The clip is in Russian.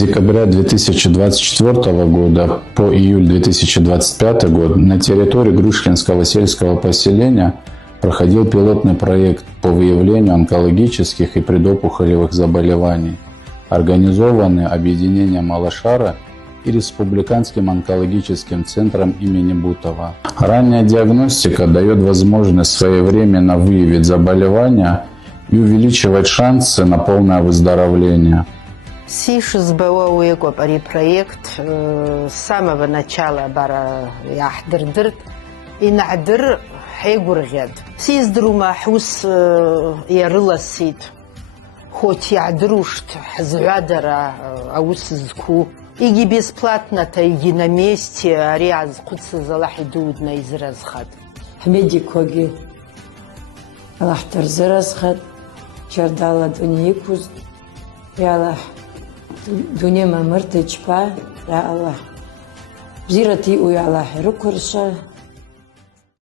декабря 2024 года по июль 2025 год на территории Грушкинского сельского поселения проходил пилотный проект по выявлению онкологических и предопухолевых заболеваний, организованный объединением Алашара и Республиканским онкологическим центром имени Бутова. Ранняя диагностика дает возможность своевременно выявить заболевания и увеличивать шансы на полное выздоровление. СИШ-СБО проект с самого начала бара яхдырдырт и надыр хейгургед. Сиздрума хус ярыласит, хоть ядрушт хзвядара аусызку. Иги бесплатно-то, иги на месте, ариаз куцы залахидудна из разхат. Медикоги Аллахтар заразхат, чардала дуникуз, я Аллах дунема мыртычпа, я Аллах. Зирати у Аллах рукурша,